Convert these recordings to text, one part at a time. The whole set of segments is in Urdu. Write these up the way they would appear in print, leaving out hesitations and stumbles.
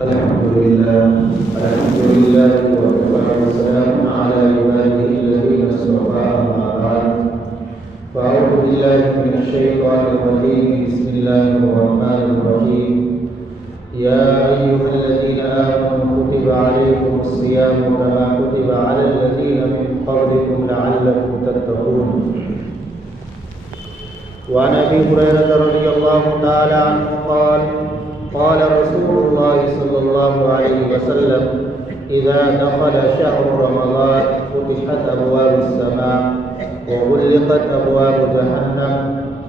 الحمد لله وكفى وسلام على عباده الذين اصطفى أما بعد فأعوذ بالله من الشيطان الرجيم بسم الله الرحمن الرحيم يا أيها الذين آمنوا كتب عليكم الصيام كما كتب على الذين من قبلكم لعلكم تتقون. وعن أبي هريرة رضي الله تعالى عنه قال قال رسول الله صلى الله عليه وسلم إذا دخل شهر رمضان فتحت أبواب السماء وغلقت أبواب جهنم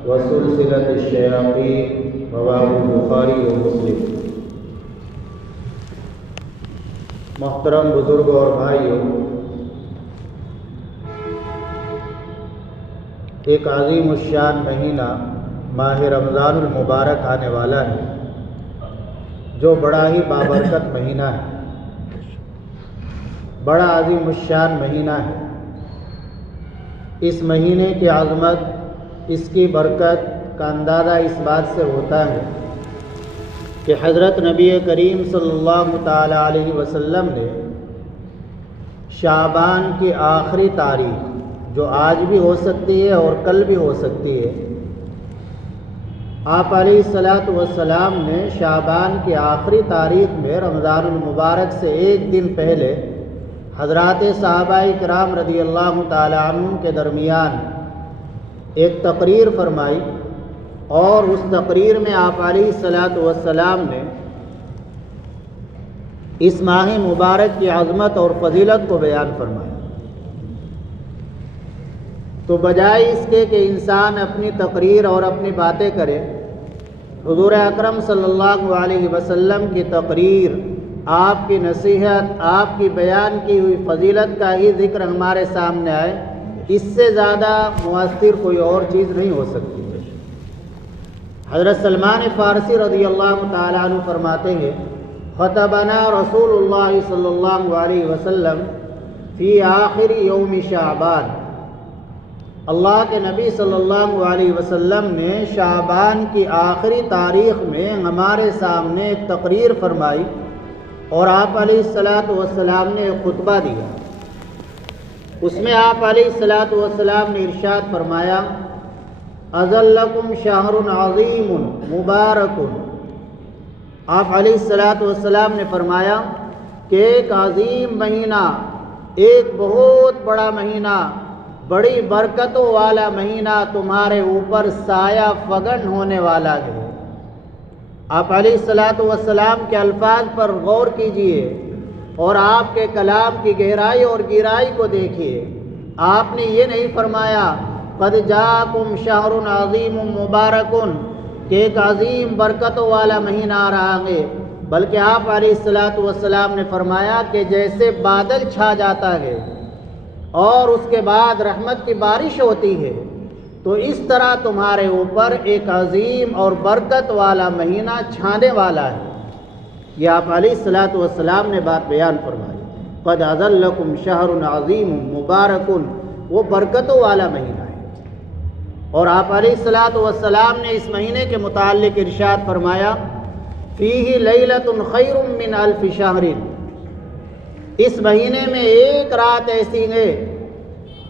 وسلسلة الشياطين. رواه البخاري ومسلم. محترم بزرگوں اور بھائیوں، ایک عظیم الشان مہینہ ماہ رمضان المبارک آنے والا ہے جو بڑا ہی بابرکت مہینہ ہے، بڑا عظیم الشان مہینہ ہے. اس مہینے کی عظمت، اس کی برکت کا اندازہ اس بات سے ہوتا ہے کہ حضرت نبی کریم صلی اللہ تعالی علیہ وسلم نے شعبان کی آخری تاریخ، جو آج بھی ہو سکتی ہے اور کل بھی ہو سکتی ہے، آپ علیہ الصلاۃ والسلام نے شعبان کی آخری تاریخ میں رمضان المبارک سے ایک دن پہلے حضرات صحابہ کرام رضی اللہ تعالی عنہم کے درمیان ایک تقریر فرمائی، اور اس تقریر میں آپ علیہ الصلاۃ والسلام نے اس ماہ مبارک کی عظمت اور فضیلت کو بیان فرمایا. تو بجائے اس کے کہ انسان اپنی تقریر اور اپنی باتیں کرے، حضور اکرم صلی اللہ علیہ وسلم کی تقریر، آپ کی نصیحت، آپ کی بیان کی ہوئی فضیلت کا ہی ذکر ہمارے سامنے آئے، اس سے زیادہ مؤثر کوئی اور چیز نہیں ہو سکتی. حضرت سلمان فارسی رضی اللہ تعالی عنہ فرماتے ہیں خطبنا رسول اللہ صلی اللہ علیہ وسلم فی آخر یوم شعبان. اللہ کے نبی صلی اللہ علیہ وسلم نے شعبان کی آخری تاریخ میں ہمارے سامنے ایک تقریر فرمائی، اور آپ علیہ الصلاۃ والسلام نے ایک خطبہ دیا. اس میں آپ علیہ الصلاۃ والسلام نے ارشاد فرمایا اذلکم شہر عظیم مبارک. آپ علیہ الصلاۃ والسلام نے فرمایا کہ ایک عظیم مہینہ، ایک بہت بڑا مہینہ، بڑی برکتوں والا مہینہ تمہارے اوپر سایہ فگن ہونے والا ہے. آپ علیہ الصلاۃ والسلام کے الفاظ پر غور کیجئے اور آپ کے کلام کی گہرائی اور گہرائی کو دیکھیے. آپ نے یہ نہیں فرمایا قد جاءکم شہر عظیم مبارک کہ ایک عظیم برکتوں والا مہینہ آ رہا ہے، بلکہ آپ علیہ الصلاۃ والسلام نے فرمایا کہ جیسے بادل چھا جاتا ہے اور اس کے بعد رحمت کی بارش ہوتی ہے، تو اس طرح تمہارے اوپر ایک عظیم اور برکت والا مہینہ چھانے والا ہے. یہ آپ علیہ الصلاۃ والسلام نے بات بیان فرمائی. قد اذلکم شہر عظیم مبارک، وہ برکتوں والا مہینہ ہے. اور آپ علیہ الصلاۃ والسلام نے اس مہینے کے متعلق ارشاد فرمایا فیہ لیلۃ خیر من الف شہر. اس مہینے میں ایک رات ایسی ہے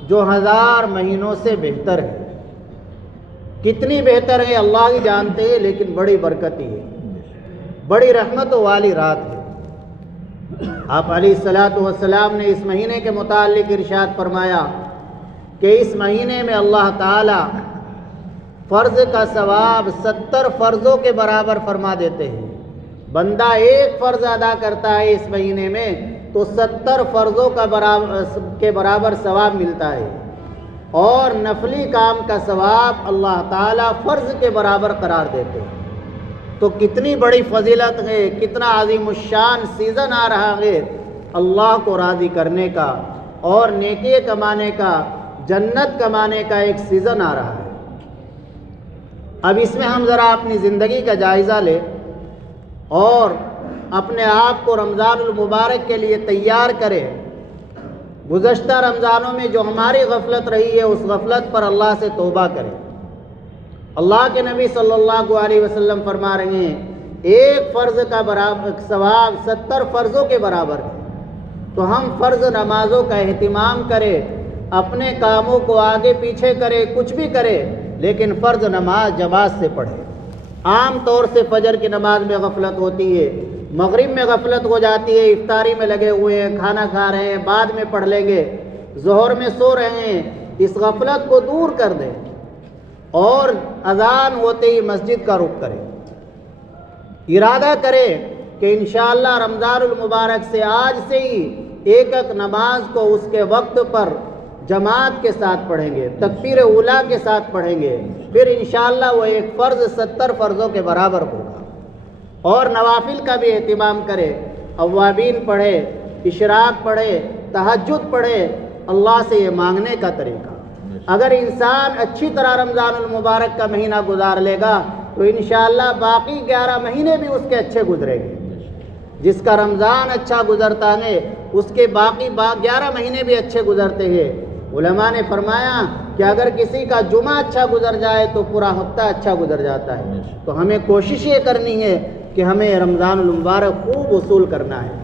جو 1000 مہینوں سے بہتر ہے. کتنی بہتر ہے اللہ ہی جانتے ہیں، لیکن بڑی برکتی ہے، بڑی رحمتوں والی رات ہے. آپ علیہ الصلاۃ والسلام نے اس مہینے کے متعلق ارشاد فرمایا کہ اس مہینے میں اللہ تعالی فرض کا ثواب 70 فرضوں کے برابر فرما دیتے ہیں. بندہ ایک فرض ادا کرتا ہے اس مہینے میں تو 70 فرضوں کے برابر ثواب ملتا ہے، اور نفلی کام کا ثواب اللہ تعالیٰ فرض کے برابر قرار دیتے ہیں. تو کتنی بڑی فضیلت ہے، کتنا عظیم الشان سیزن آ رہا ہے اللہ کو راضی کرنے کا اور نیکی کمانے کا، جنت کمانے کا ایک سیزن آ رہا ہے. اب اس میں ہم ذرا اپنی زندگی کا جائزہ لیں اور اپنے آپ کو رمضان المبارک کے لیے تیار کریں. گزشتہ رمضانوں میں جو ہماری غفلت رہی ہے اس غفلت پر اللہ سے توبہ کریں. اللہ کے نبی صلی اللہ علیہ وسلم فرما رہے ہیں ایک فرض کا ثواب 70 فرضوں کے برابر ہے۔ تو ہم فرض نمازوں کا اہتمام کریں، اپنے کاموں کو آگے پیچھے کرے، کچھ بھی کرے، لیکن فرض نماز جماعت سے پڑھے۔ عام طور سے فجر کی نماز میں غفلت ہوتی ہے، مغرب میں غفلت ہو جاتی ہے، افطاری میں لگے ہوئے ہیں، کھانا کھا رہے ہیں، بعد میں پڑھ لیں گے، ظہر میں سو رہے ہیں۔ اس غفلت کو دور کر دیں اور اذان ہوتے ہی مسجد کا رخ کریں، ارادہ کریں کہ انشاءاللہ رمضان المبارک سے آج سے ہی ایک ایک نماز کو اس کے وقت پر جماعت کے ساتھ پڑھیں گے، تکبیر اولیٰ کے ساتھ پڑھیں گے، پھر انشاءاللہ وہ ایک فرض 70 فرضوں کے برابر ہوگا۔ اور نوافل کا بھی اہتمام کرے، اوابین پڑھے، اشراق پڑھے، تہجد پڑھے، اللہ سے یہ مانگنے کا طریقہ۔ اگر انسان اچھی طرح رمضان المبارک کا مہینہ گزار لے گا تو انشاءاللہ باقی 11 مہینے بھی اس کے اچھے گزرے گے۔ جس کا رمضان اچھا گزرتا ہے اس کے باقی 11 مہینے بھی اچھے گزرتے ہیں۔ علماء نے فرمایا کہ اگر کسی کا جمعہ اچھا گزر جائے تو پورا ہفتہ اچھا گزر جاتا ہے۔ تو ہمیں کوشش یہ کرنی ہے کہ ہمیں رمضان المبارک خوب وصول کرنا ہے۔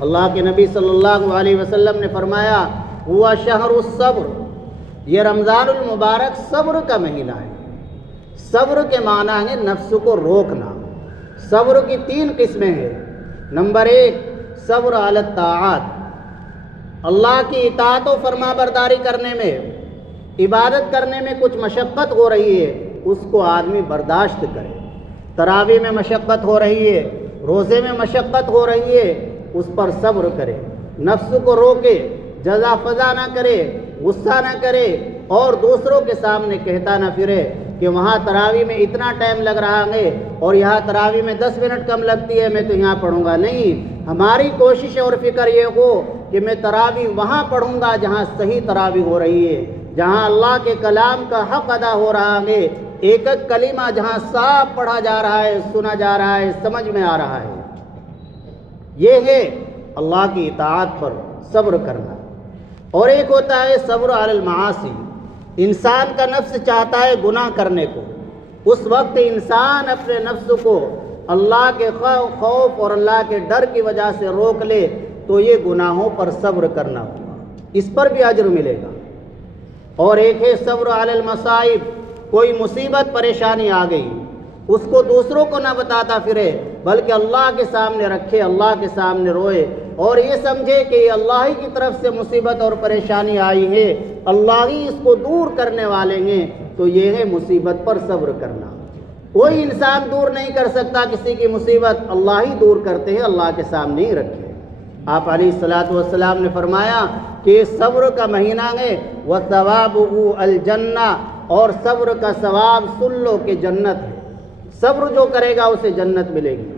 اللہ کے نبی صلی اللہ علیہ وسلم نے فرمایا ہوا شہر الصبر، یہ رمضان المبارک صبر کا مہینہ ہے۔ صبر کے معنی ہے نفس کو روکنا۔ صبر کی 3 قسمیں ہیں۔ نمبر 1 صبر علی الطاعات، اللہ کی اطاعت و فرما برداری کرنے میں، عبادت کرنے میں کچھ مشقت ہو رہی ہے، اس کو آدمی برداشت کرے۔ تراویح میں مشقت ہو رہی ہے، روزے میں مشقت ہو رہی ہے، اس پر صبر کرے، نفس کو روکے، جزا فضا نہ کرے، غصہ نہ کرے، اور دوسروں کے سامنے کہتا نہ پھرے کہ وہاں تراویح میں اتنا ٹائم لگ رہا ہے اور یہاں تراویح میں 10 منٹ کم لگتی ہے، میں تو یہاں پڑھوں گا۔ نہیں، ہماری کوشش اور فکر یہ ہو کہ میں تراویح وہاں پڑھوں گا جہاں صحیح تراویح ہو رہی ہے، جہاں اللہ کے کلام کا حق ادا ہو رہا ہے، ایک ایک کلمہ جہاں صاف پڑھا جا رہا ہے، سنا جا رہا ہے، سمجھ میں آ رہا ہے۔ یہ ہے اللہ کی اطاعت پر صبر کرنا۔ اور ایک ہوتا ہے صبر علی المعاصی، انسان کا نفس چاہتا ہے گناہ کرنے کو، اس وقت انسان اپنے نفس کو اللہ کے خوف اور اللہ کے ڈر کی وجہ سے روک لے تو یہ گناہوں پر صبر کرنا ہوگا، اس پر بھی اجر ملے گا۔ اور ایک ہے صبر علی المصائب، کوئی مصیبت پریشانی آ گئی، اس کو دوسروں کو نہ بتاتا پھرے بلکہ اللہ کے سامنے رکھے، اللہ کے سامنے روئے اور یہ سمجھے کہ یہ اللہ ہی کی طرف سے مصیبت اور پریشانی آئی ہے، اللہ ہی اس کو دور کرنے والے ہیں، تو یہ ہے مصیبت پر صبر کرنا۔ کوئی انسان دور نہیں کر سکتا کسی کی مصیبت، اللہ ہی دور کرتے ہیں، اللہ کے سامنے ہی رکھے۔ آپ علیہ الصلوۃ والسلام نے فرمایا کہ صبر کا مہینہ ہے وَثَوَابُهُ الْجَنَّةُ، اور صبر کا ثواب سن لو کہ جنت ہے، صبر جو کرے گا اسے جنت ملے گی۔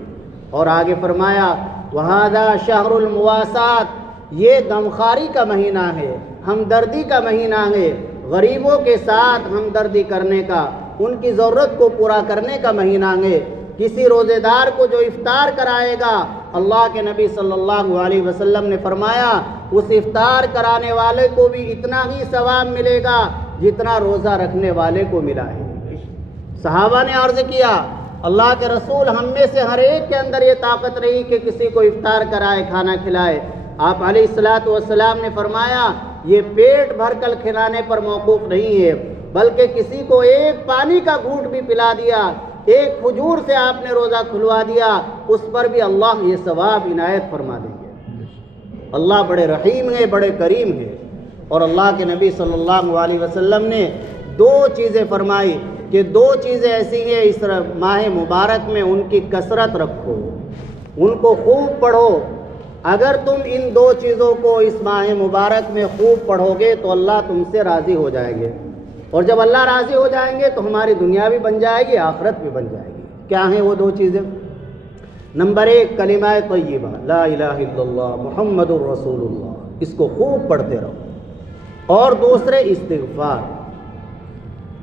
اور آگے فرمایا وَهَذَا شَهْرُ الْمُوَاسَاةِ، یہ غمخواری کا مہینہ ہے، ہمدردی کا مہینہ ہے، غریبوں کے ساتھ ہمدردی کرنے کا، ان کی ضرورت کو پورا کرنے کا مہینہ ہے۔ کسی روزے دار کو جو افطار کرائے گا، اللہ کے نبی صلی اللہ علیہ وسلم نے فرمایا اس افطار کرانے والے کو بھی اتنا ہی ثواب ملے گا جتنا روزہ رکھنے والے کو ملا ہے۔ صحابہ نے عرض کیا اللہ کے رسول، ہم میں سے ہر ایک کے اندر یہ طاقت رہی کہ کسی کو افطار کرائے، کھانا کھلائے۔ آپ علیہ الصلوۃ والسلام نے فرمایا یہ پیٹ بھر کر کھلانے پر موقوف نہیں ہے، بلکہ کسی کو ایک پانی کا گھونٹ بھی پلا دیا، ایک کھجور سے آپ نے روزہ کھلوا دیا، اس پر بھی اللہ یہ ثواب عنایت فرما دیں گے۔ اللہ بڑے رحیم ہے، بڑے کریم ہے۔ اور اللہ کے نبی صلی اللہ علیہ وسلم نے 2 چیزیں فرمائی کہ 2 چیزیں ایسی ہیں اس ماہ مبارک میں ان کی کثرت رکھو، ان کو خوب پڑھو۔ اگر تم ان 2 چیزوں کو اس ماہ مبارک میں خوب پڑھو گے تو اللہ تم سے راضی ہو جائیں گے، اور جب اللہ راضی ہو جائیں گے تو ہماری دنیا بھی بن جائے گی، آخرت بھی بن جائے گی۔ کیا ہیں وہ 2 چیزیں؟ نمبر 1 کلمہ طیبہ لا الہ الا اللہ محمد الرسول اللہ، اس کو خوب پڑھتے رہو۔ اور دوسرے استغفار،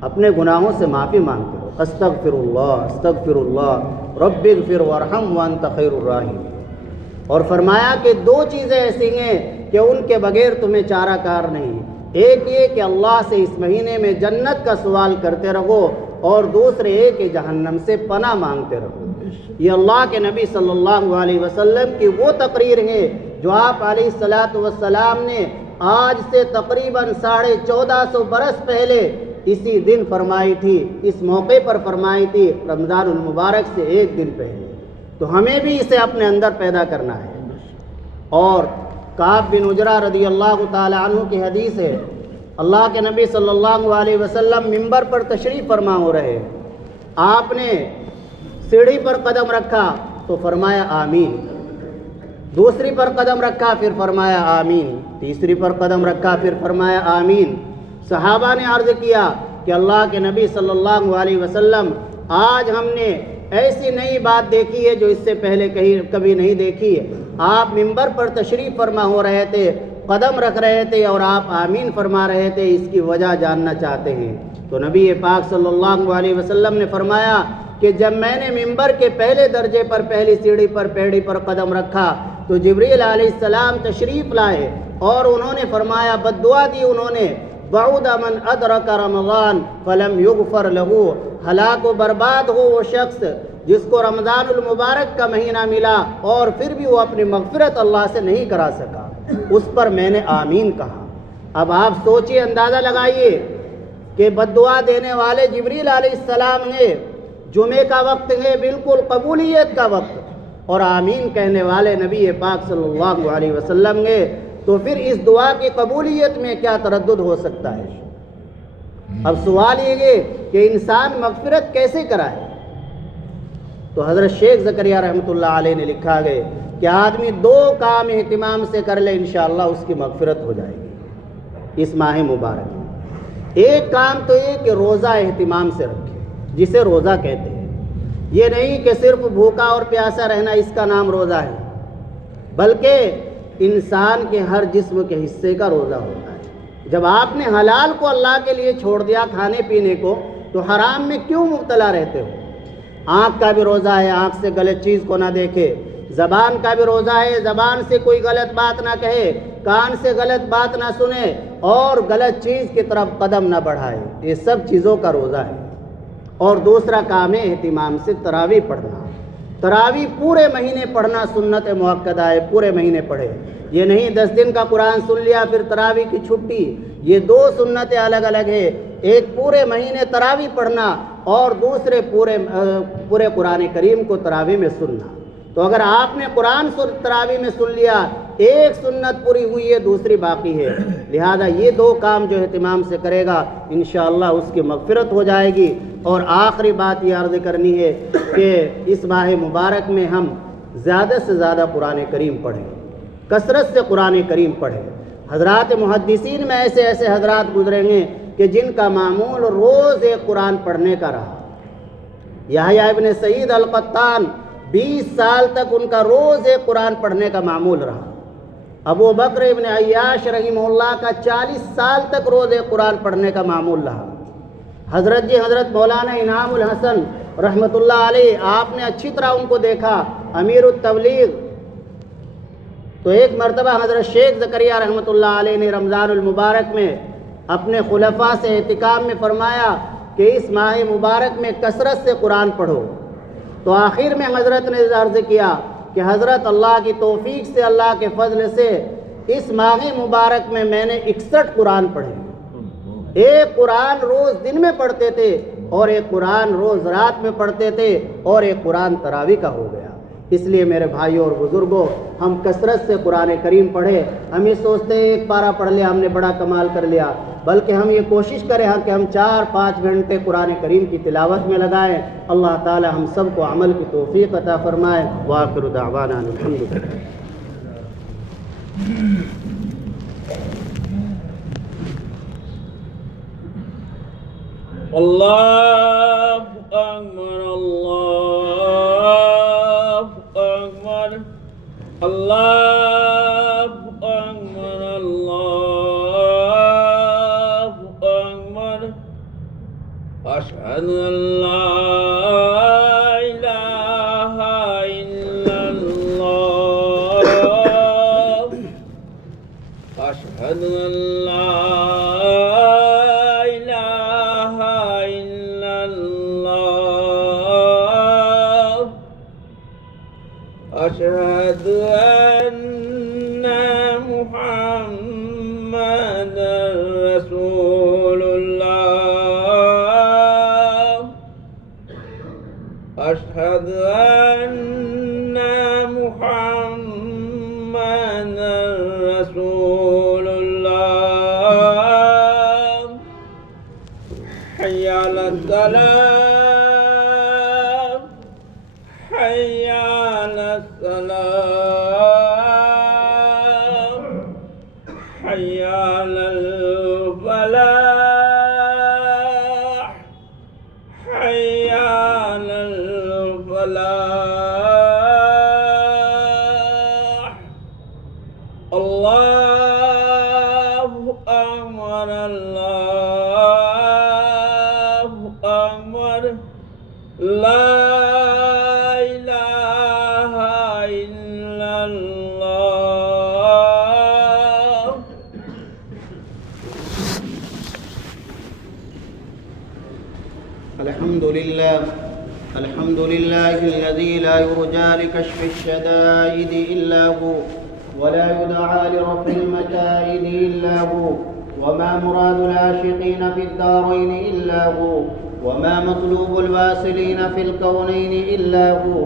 اپنے گناہوں سے معافی مانگتے رہو، استغفر اللہ رب اغفر وارحم وانت خیر الراحمین۔ اور فرمایا کہ 2 چیزیں ایسی ہیں کہ ان کے بغیر تمہیں چارہ کار نہیں، ایک یہ کہ اللہ سے اس مہینے میں جنت کا سوال کرتے رہو، اور دوسرے یہ کہ جہنم سے پناہ مانگتے رہو۔ یہ اللہ کے نبی صلی اللہ علیہ وسلم کی وہ تقریر ہے جو آپ علیہ الصلاۃ والسلام نے آج سے تقریباً 1450 برس پہلے اسی دن فرمائی تھی، اس موقع پر فرمائی تھی، رمضان المبارک سے ایک دن پہلے۔ تو ہمیں بھی اسے اپنے اندر پیدا کرنا ہے۔ اور کعب بن عجرہ رضی اللہ تعالی عنہ کی حدیث ہے، اللہ کے نبی صلی اللہ علیہ وسلم منبر پر تشریف فرما ہو رہے، آپ نے سیڑھی پر قدم رکھا تو فرمایا آمین، دوسری پر قدم رکھا پھر فرمایا آمین، تیسری پر قدم رکھا پھر فرمایا آمین۔ صحابہ نے عرض کیا کہ اللہ کے نبی صلی اللہ علیہ وسلم، آج ہم نے ایسی نئی بات دیکھی ہے جو اس سے پہلے کبھی نہیں دیکھی ہے۔ آپ منبر پر تشریف فرما ہو رہے تھے، قدم رکھ رہے تھے اور آپ آمین فرما رہے تھے، اس کی وجہ جاننا چاہتے ہیں۔ تو نبی پاک صلی اللہ علیہ وسلم نے فرمایا کہ جب میں نے منبر کے پہلے درجے پر، پہلی سیڑھی پر، پیڑھی پر قدم رکھا تو جبریل علیہ السلام تشریف لائے اور انہوں نے فرمایا، بد دعا دی انہوں نے، بعد من ادرک رمضان فلم یغفر لہو، ہلاک و برباد ہو وہ شخص جس کو رمضان المبارک کا مہینہ ملا اور پھر بھی وہ اپنی مغفرت اللہ سے نہیں کرا سکا، اس پر میں نے آمین کہا۔ اب آپ سوچئے، اندازہ لگائیے کہ بد دعا دینے والے جبریل علیہ السلام ہیں، جمعے کا وقت ہے، بالکل قبولیت کا وقت، اور آمین کہنے والے نبی پاک صلی اللہ علیہ وسلم ہیں، تو پھر اس دعا کی قبولیت میں کیا تردد ہو سکتا ہے؟ اب سوال یہ ہے کہ انسان مغفرت کیسے کرائے؟ تو حضرت شیخ زکریا رحمۃ اللہ علیہ نے لکھا ہے کہ آدمی 2 کام اہتمام سے کر لے، انشاءاللہ اس کی مغفرت ہو جائے گی اس ماہ مبارک میں۔ ایک کام تو یہ کہ روزہ اہتمام سے رکھے، جسے روزہ کہتے ہیں۔ یہ نہیں کہ صرف بھوکا اور پیاسا رہنا اس کا نام روزہ ہے، بلکہ انسان کے ہر جسم کے حصے کا روزہ ہوتا ہے۔ جب آپ نے حلال کو اللہ کے لیے چھوڑ دیا، کھانے پینے کو، تو حرام میں کیوں مبتلا رہتے ہو؟ آنکھ کا بھی روزہ ہے، آنکھ سے غلط چیز کو نہ دیکھے۔ زبان کا بھی روزہ ہے، زبان سے کوئی غلط بات نہ کہے، کان سے غلط بات نہ سنے اور غلط چیز کی طرف قدم نہ بڑھائے۔ یہ سب چیزوں کا روزہ ہے۔ اور دوسرا کام ہے اہتمام سے تراویح پڑھنا۔ تراویح پورے مہینے پڑھنا سنت مؤکدہ ہے، پورے مہینے پڑھے۔ یہ نہیں 10 دن کا قرآن سن لیا پھر تراویح کی چھٹی، یہ 2 سنتیں الگ الگ ہے۔ ایک پورے مہینے تراویح پڑھنا اور دوسرے پورے قرآن کریم کو تراویح میں سننا۔ تو اگر آپ نے قرآن تراویح میں سن لیا، ایک سنت پوری ہوئی ہے، دوسری باقی ہے، لہذا یہ 2 کام جو اہتمام سے کرے گا انشاءاللہ اس کی مغفرت ہو جائے گی۔ اور آخری بات یہ عرض کرنی ہے کہ اس ماہ مبارک میں ہم زیادہ سے زیادہ قرآن کریم پڑھیں، کثرت سے قرآن کریم پڑھیں۔ حضرات محدثین میں ایسے ایسے حضرات گزریں گے کہ جن کا معمول روز ایک قرآن پڑھنے کا رہا۔ یحییٰ ابن سعید القطان 20 سال تک ان کا روز ایک قرآن پڑھنے کا معمول رہا۔ ابو بکر ابن عیاش رحمہ اللہ کا 40 سال تک روز ایک قرآن پڑھنے کا معمول رہا۔ حضرت مولانا انعام الحسن رحمۃ اللہ علیہ، آپ نے اچھی طرح ان کو دیکھا، امیر التبلیغ۔ تو ایک مرتبہ حضرت شیخ زکریا رحمۃ اللہ علیہ نے رمضان المبارک میں اپنے خلفاء سے اعتکاف میں فرمایا کہ اس ماہ مبارک میں کثرت سے قرآن پڑھو۔ تو آخر میں حضرت نے عرض کیا کہ حضرت اللہ کی توفیق سے، اللہ کے فضل سے اس ماہ مبارک میں میں نے 61 قرآن پڑھے۔ ایک قرآن روز دن میں پڑھتے تھے اور ایک قرآن روز رات میں پڑھتے تھے اور ایک قرآن تراویح کا ہو گیا۔ اس لیے میرے بھائیوں اور بزرگوں، ہم کثرت سے قرآن کریم پڑھیں۔ ہم یہ سوچتے ہیں ایک پارہ پڑھ لیا ہم نے بڑا کمال کر لیا، بلکہ ہم یہ کوشش کریں کہ ہم 4-5 گھنٹے قرآن کریم کی تلاوت میں لگائیں۔ اللہ تعالی ہم سب کو عمل کی توفیق عطا فرمائے۔ وآخر دعوانا الحمدللہ۔ اللہ اکبر، اللہ اکبر، اللہ اکبر، اللہ اکبر، اشہد ان لا الہ الا اللہ، اشہد ان لا أشهد أن محمدا رسول الله أشهد أن محمدا رسول الله حي على الصلاة حي على الصلاة حي على الفلاح حي على الفلاح الله أكبر الله أكبر لا إله إلا الله الحمد لله الذي لا يرجى لكشف الشدائد إلا هو ولا يدعى لرفع المكائد إلا هو وما مراد العاشقين في الدارين إلا هو وما مطلوب الواصلين في الكونين إلا هو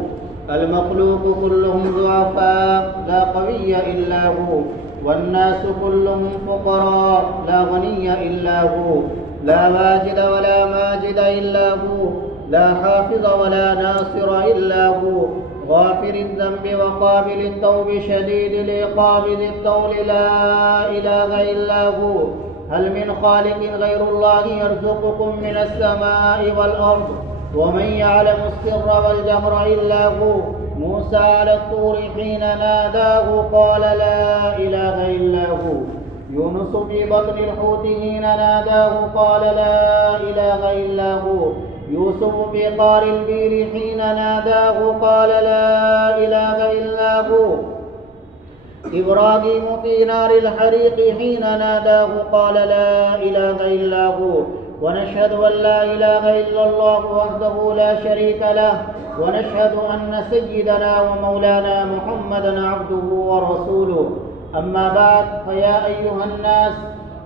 المخلوق كلهم ضعفاء لا قوي إلا هو والناس كلهم فقراء لا غني إلا هو لا واجد ولا ماجد إلا هو لا حافظ ولا ناصر إلا هو غافر الذنب وقابل التوب شديد العقاب ذي الطول لا إله إلا هو هل من خالق غير الله يرزقكم من السماء والأرض ومن يعلم السر والجهر إلا هو موسى على الطور حين ناداه قال لا إله إلا هو يونس في بطن الحوت حين ناداه قال لا إله إلا هو يوسف في قار البير حين ناداه قال لا إله إلا هو إبراهيم في نار الحريق حين ناداه قال لا إله إلا هو ونشهد أن لا إله إلا الله وحده لا شريك له ونشهد أن سيدنا ومولانا محمدا عبده ورسوله أما بعد فيا أيها الناس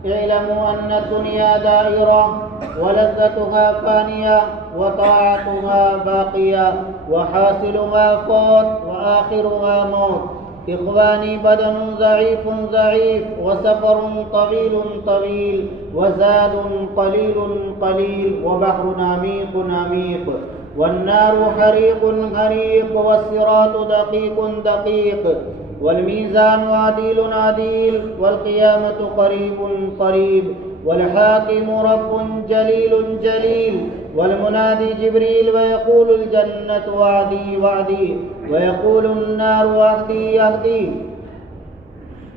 اعلموا أن الدنيا دائرة ولذتها فانية وطاعتها باقية وحاصلها فوت وآخرها موت إخواني بدن ضعيف ضعيف وسفر طويل طويل وزاد قليل قليل وبحر عميق عميق والنار حريق حريق والصراط دقيق دقيق والميزان عديل عديل والقيامة قريب قريب والحاكم رب جليل جليل والمنادي جبريل ويقول الجنة وعدي وعدي ويقول النار وعدي يهدي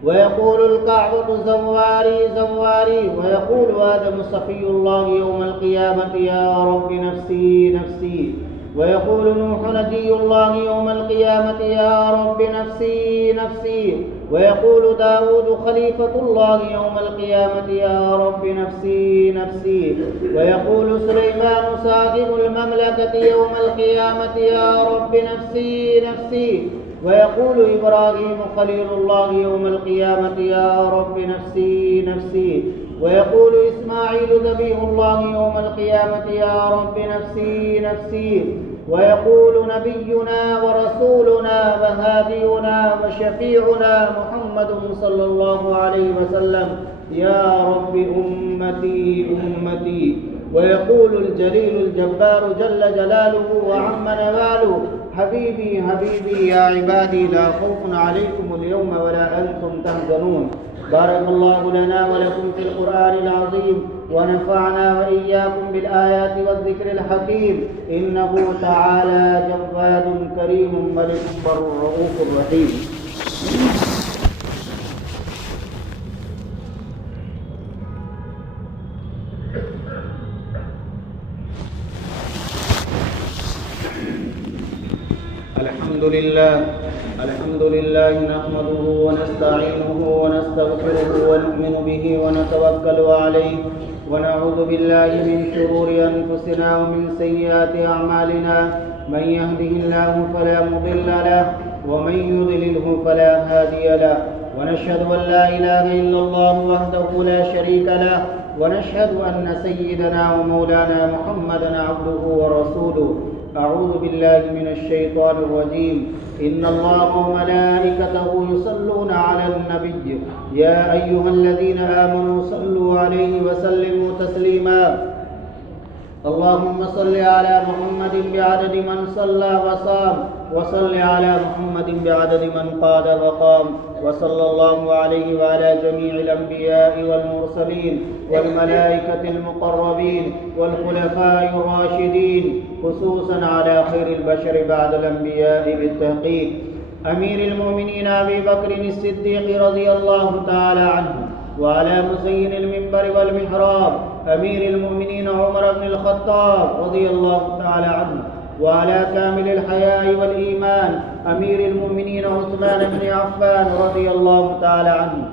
ويقول الكعبة زواري زواري ويقول آدم صفي الله يوم القيامة يا رب نفسي نفسي ويقول نوح نجي الله يوم القيامة يا رب نفسي نفسي ويقول داود خليفة الله يوم القيامة يا رب نفسي نفسي ويقول سليمان صاحب المملكة يوم القيامة يا رب نفسي نفسي ويقول إبراهيم خليل الله يوم القيامة يا رب نفسي نفسي ويقول إسماعيل ذبيح الله يوم القيامة يا رب نفسي نفسي ويقول نبينا ورسولنا وهادينا وشفيعنا محمد صلى الله عليه وسلم يا رب أمتي أمتي ويقول الجليل الجبار جل جلاله وعم نواله حبيبي حبيبي يا عبادي لا خوف عليكم اليوم ولا أنتم تحزنون بارك الله لنا ولكم في القرآن العظيم ونفعنا وإياكم بالآيات والذكر الحكيم إنه تعالى جواد كريم ملك بر رؤوف رحيم. الحمد لله نحمده ونستعينه ونستغفره ونؤمن به ونتوكل عليه ونعوذ بالله من شرور أنفسنا ومن سيئات أعمالنا من يهده الله فلا مضل له ومن يضلله فلا هادي له، ونشهد أن لا إله إلا الله وحده لا شريك له، ونشهد أن سيدنا ومولانا محمدا عبده ورسوله. أعوذ بالله من الشيطان الرجيم. إن الله وملائكته يصلون على النبي يا أيها الذين آمنوا صلوا عليه وسلموا تسليما. اللهم صل على محمد بعدد من صلى وصام، وصل على محمد بعدد من قاد وقام، وصلى الله عليه وعلى جميع الأنبياء والمرسلين والملائكة المقربين والخلفاء الراشدين، خصوصا على خير البشر بعد الأنبياء بالتحقيق أمير المؤمنين أبي بكر الصديق رضي الله تعالى عنه، وعلى مزين المنبر والمحراب أمير المؤمنين عمر بن الخطاب رضي الله تعالى عنه، وعلى كامل الحياء والإيمان أمير المؤمنين عثمان بن عفان رضي الله تعالى عنه،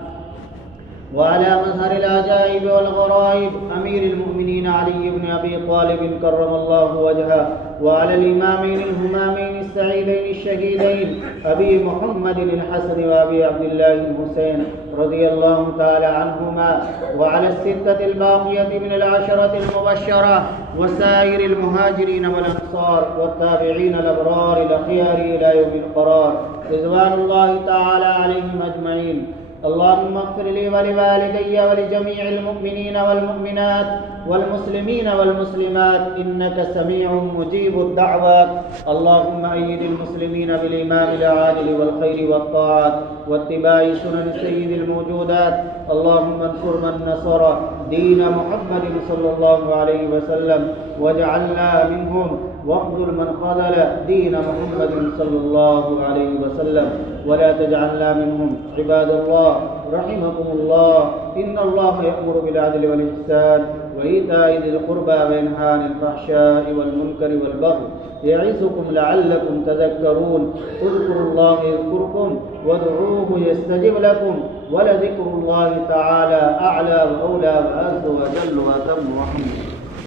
وعلى مظهر العجائب والغرائب أمير المؤمنين علي بن أبي طالب كرم الله وجهه، وعلى الإمامين الهمامين السعيدين الشهيدين أبي محمد الحسن وأبي عبد الله الحسين رضي الله تعالى عنهما، وعلى الستة الباقية من العشرة المبشرة وسائر المهاجرين والأنصار والتابعين الأبرار الأخيار إلى يوم القرار رضوان الله تعالى عليهم أجمعين. اللهم اغفر لي ولوالدي ولجميع المؤمنين والمؤمنات والمسلمين والمسلمات إنك سميع مجيب الدعوات. اللهم أيد المسلمين بالإيمان العادل والخير والطاعات واتباع سنن سيد الموجودات. اللهم انصر من نصر دين محمد صلى الله عليه وسلم واجعلنا منهم، واخذل من خذل دين محمد صلى الله عليه وسلم ولا تجعلنا منهم. عباد الله رحمكم الله، إن الله يأمر بالعدل والإحسان وإيتاء ذي القربى وينهى عن الفحشاء والمنكر والبغي يعظكم لعلكم تذكرون. اذكروا الله يذكركم وادعوه يستجب لكم، ولذكر الله تعالى أعلى وأولى وأعز وأجل وأتم وأحمد.